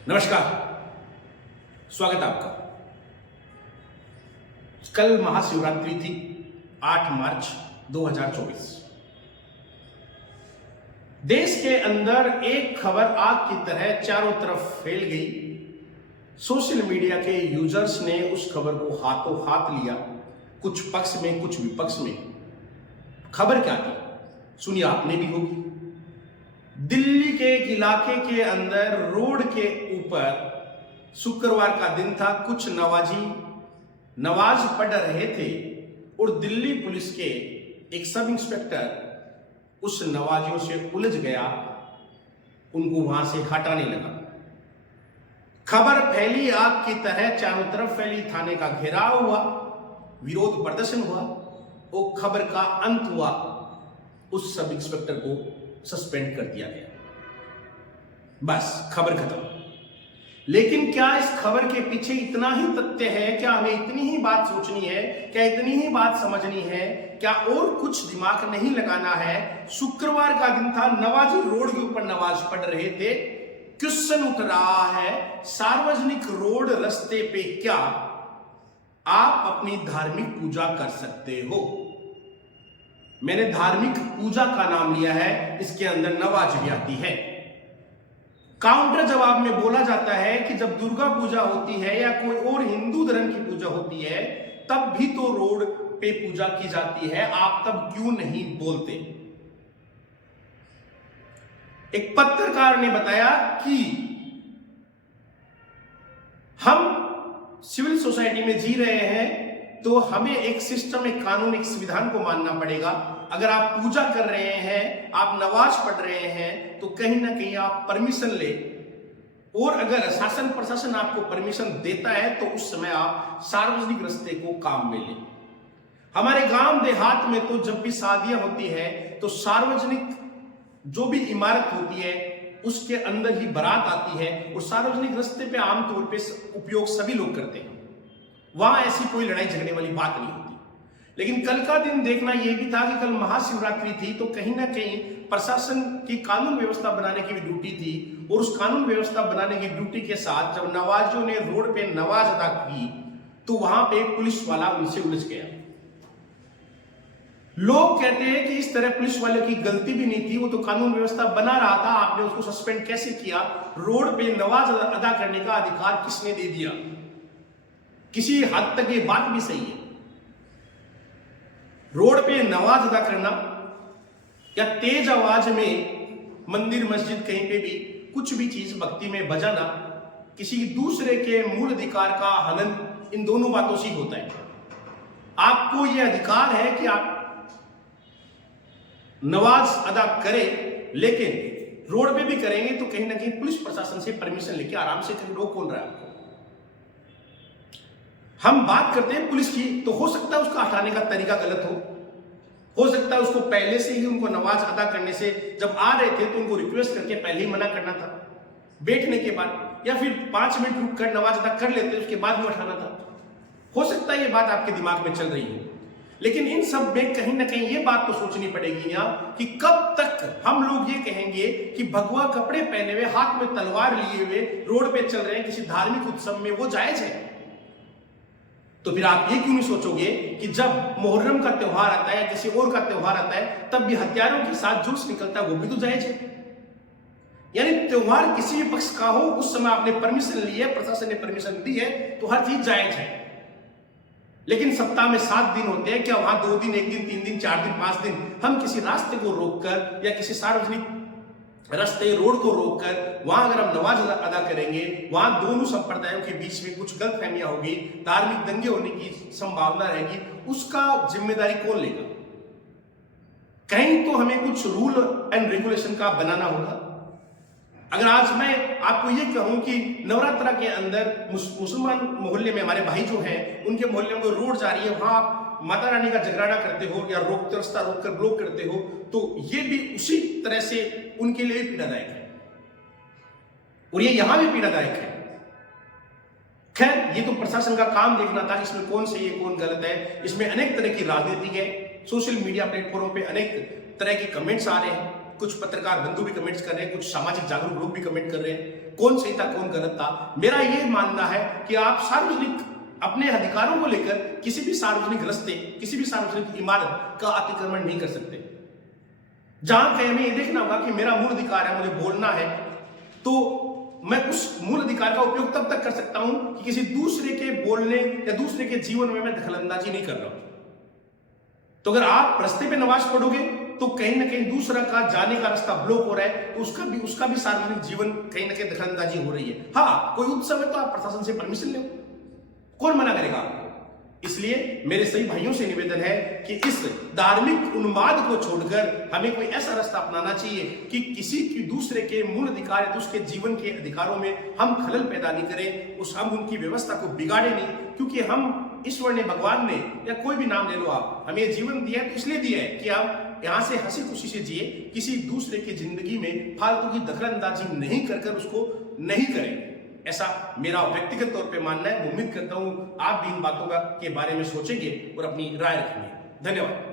नमस्कार, स्वागत है आपका। कल महाशिवरात्रि थी, 8 मार्च 2024। देश के अंदर एक खबर आग की तरह चारों तरफ फैल गई। सोशल मीडिया के यूजर्स ने उस खबर को हाथों हाथ लिया, कुछ पक्ष में कुछ विपक्ष में। खबर क्या थी सुनिए, आपने भी होगी। दिल्ली के एक इलाके के अंदर रोड के ऊपर शुक्रवार का दिन था, कुछ नवाजी नमाज पढ़ रहे थे और दिल्ली पुलिस के एक सब इंस्पेक्टर उस नमाजियों से उलझ गया, उनको वहां से हटाने लगा। खबर फैली आग की तरह, चारों तरफ फैली, थाने का घेराव हुआ, विरोध प्रदर्शन हुआ और खबर का अंत हुआ, उस सब इंस्पेक्टर को सस्पेंड कर दिया गया। बस खबर खत्म। लेकिन क्या इस खबर के पीछे इतना ही तथ्य है? क्या हमें इतनी ही बात सोचनी है? क्या इतनी ही बात समझनी है? क्या और कुछ दिमाग नहीं लगाना है? शुक्रवार का दिन था, नवाजी रोड के ऊपर नमाज पढ़ रहे थे। क्वेश्चन उठ रहा है, सार्वजनिक रोड रास्ते पे क्या आप अपनी धार्मिक पूजा कर सकते हो? मैंने धार्मिक पूजा का नाम लिया है, इसके अंदर नमाज भी आती है। काउंटर जवाब में बोला जाता है कि जब दुर्गा पूजा होती है या कोई और हिंदू धर्म की पूजा होती है, तब भी तो रोड पे पूजा की जाती है, आप तब क्यों नहीं बोलते? एक पत्रकार ने बताया कि हम सिविल सोसाइटी में जी रहे हैं, तो हमें एक सिस्टम, एक कानून, एक संविधान को मानना पड़ेगा। अगर आप पूजा कर रहे हैं, आप नमाज पढ़ रहे हैं, तो कहीं ना कहीं आप परमिशन ले, और अगर शासन प्रशासन आपको परमिशन देता है तो उस समय आप सार्वजनिक रास्ते को काम में ले। हमारे गांव देहात में तो जब भी शादियां होती है तो सार्वजनिक जो भी इमारत होती है उसके अंदर ही बारात आती है, और सार्वजनिक रास्ते पे आमतौर पे उपयोग सभी लोग करते हैं। वहां ऐसी कोई लड़ाई झगड़े वाली बात नहीं होती। लेकिन कल का दिन देखना यह भी था कि कल महाशिवरात्रि थी, तो कहीं ना कहीं प्रशासन की कानून व्यवस्था बनाने की भी ड्यूटी थी, और उस कानून व्यवस्था बनाने की ड्यूटी के साथ जब नवाजियों ने रोड पे नमाज अदा की तो वहां पे पुलिस वाला उनसे उलझ गया। लोग कहते हैं कि इस तरह पुलिस वाले की गलती भी नहीं थी, वो तो कानून व्यवस्था बना रहा था, आपने उसको सस्पेंड कैसे किया? रोड पे नमाज अदा करने का अधिकार किसने दे दिया? किसी हद तक ये बात भी सही है। रोड पे नमाज अदा करना या तेज आवाज में मंदिर मस्जिद कहीं पे भी कुछ भी चीज भक्ति में बजाना किसी दूसरे के मूल अधिकार का हनन, इन दोनों बातों से होता है। आपको यह अधिकार है कि आप नमाज अदा करें, लेकिन रोड पे भी करेंगे तो कहीं ना कहीं पुलिस प्रशासन से परमिशन लेके आराम से कहीं रोक कौन रहा है आपको? हम बात करते हैं पुलिस की, तो हो सकता है उसका हटाने का तरीका गलत हो सकता है उसको पहले से ही उनको नमाज अदा करने से, जब आ रहे थे तो उनको रिक्वेस्ट करके पहले ही मना करना था बैठने के बाद, या फिर 5 मिनट रुक कर नमाज अदा कर लेते उसके बाद में उठाना था। हो सकता है ये बात आपके दिमाग में चल रही है, लेकिन इन सब में कहीं ना कहीं ये बात तो सोचनी पड़ेगी ना कि कब तक हम लोग ये कहेंगे कि भगवा कपड़े पहने हुए, हाथ में तलवार लिए हुए रोड पे चल रहे हैं किसी धार्मिक उत्सव में, वो जायज है? तो फिर आप ये क्यों नहीं सोचोगे कि जब मुहर्रम का त्योहार आता है या किसी और का त्योहार आता है, तब भी हथियारों के साथ जुलूस निकलता है, वो भी तो जायज है? यानी त्योहार किसी भी पक्ष का हो, उस समय आपने परमिशन ली है, प्रशासन ने परमिशन दी है, तो हर चीज जायज है। लेकिन सप्ताह में 7 दिन होते हैं, क्या वहां 2 दिन, 1 दिन, 3 दिन, 4 दिन, 5 दिन हम किसी रास्ते को रोककर या किसी सार्वजनिक रास्ते रोड को रोककर वहां अगर हम नमाज अदा करेंगे, वहां दोनों संप्रदायों के बीच में कुछ गलतफहमियां होगी, धार्मिक दंगे होने की संभावना रहेगी, उसका जिम्मेदारी कौन लेगा? कहीं तो हमें कुछ रूल एंड रेगुलेशन का बनाना होगा। अगर आज मैं आपको ये कहूं कि नवरात्र के अंदर मुसलमान मोहल्ले में हमारे भाई जो हैं, उनके मोहल्ले में रोड जा रही है, वहां आप माता रानी का जगराना करते हो या रोकते रास्ता रोककर ब्लॉक करते हो, तो ये भी उसी तरह से उनके लिए पीड़ादायक है, और ये यहां भी पीड़ादायक है। खैर, ये तो प्रशासन का काम देखना था, इसमें कौन सही है कौन गलत है। इसमें अनेक तरह की राजनीति है, सोशल मीडिया प्लेटफॉर्म पे अनेक तरह के कमेंट्स आ रहे हैं, कुछ पत्रकार बंधु भी कमेंट्स कर रहे हैं, कुछ सामाजिक जागरूक लोग भी कमेंट कर रहे हैं, कौन सही था कौन गलत था। मेरा ये मानना है कि आप सार्वजनिक अपने अधिकारों को लेकर किसी भी सार्वजनिक रास्ते, किसी भी सार्वजनिक इमारत का अतिक्रमण नहीं कर सकते। जहां कहीं हमें ये देखना होगा कि मेरा मूल अधिकार है, मुझे बोलना है, तो मैं उस मूल अधिकार का उपयोग तब तक कर सकता हूं कि किसी दूसरे के बोलने या दूसरे के जीवन में मैं दखलंदाजी नहीं कर रहा हूं। तो अगर आप रास्ते पे नमाज पढ़ोगे तो कहीं ना कहीं दूसरा का जाने का रास्ता ब्लॉक हो रहा है, तो उसका भी सार्वजनिक जीवन कहीं ना कहीं दखलंदाजी हो रही है। हाँ, कोई उत्सव है तो आप प्रशासन से परमिशन लो, कौन मना करेगा आपको। इसलिए मेरे सभी भाइयों से निवेदन है कि इस धार्मिक उन्माद को छोड़कर हमें कोई ऐसा रास्ता अपनाना चाहिए कि किसी की दूसरे के मूल अधिकार या दूसरे जीवन के अधिकारों में हम खलल पैदा नहीं करें, हम उनकी व्यवस्था को बिगाड़े नहीं, क्योंकि हम ईश्वर ने, भगवान ने, या कोई भी नाम ले लो आप, हमें जीवन दिया है तो इसलिए दिया है कि हम यहां से हंसी खुशी से जिए, किसी दूसरे की जिंदगी में फालतू की दखलंदाजी नहीं कर उसको नहीं करें। ऐसा मेरा व्यक्तिगत तौर पे मानना है। उम्मीद करता हूं आप भी इन बातों के बारे में सोचेंगे और अपनी राय रखेंगे। धन्यवाद।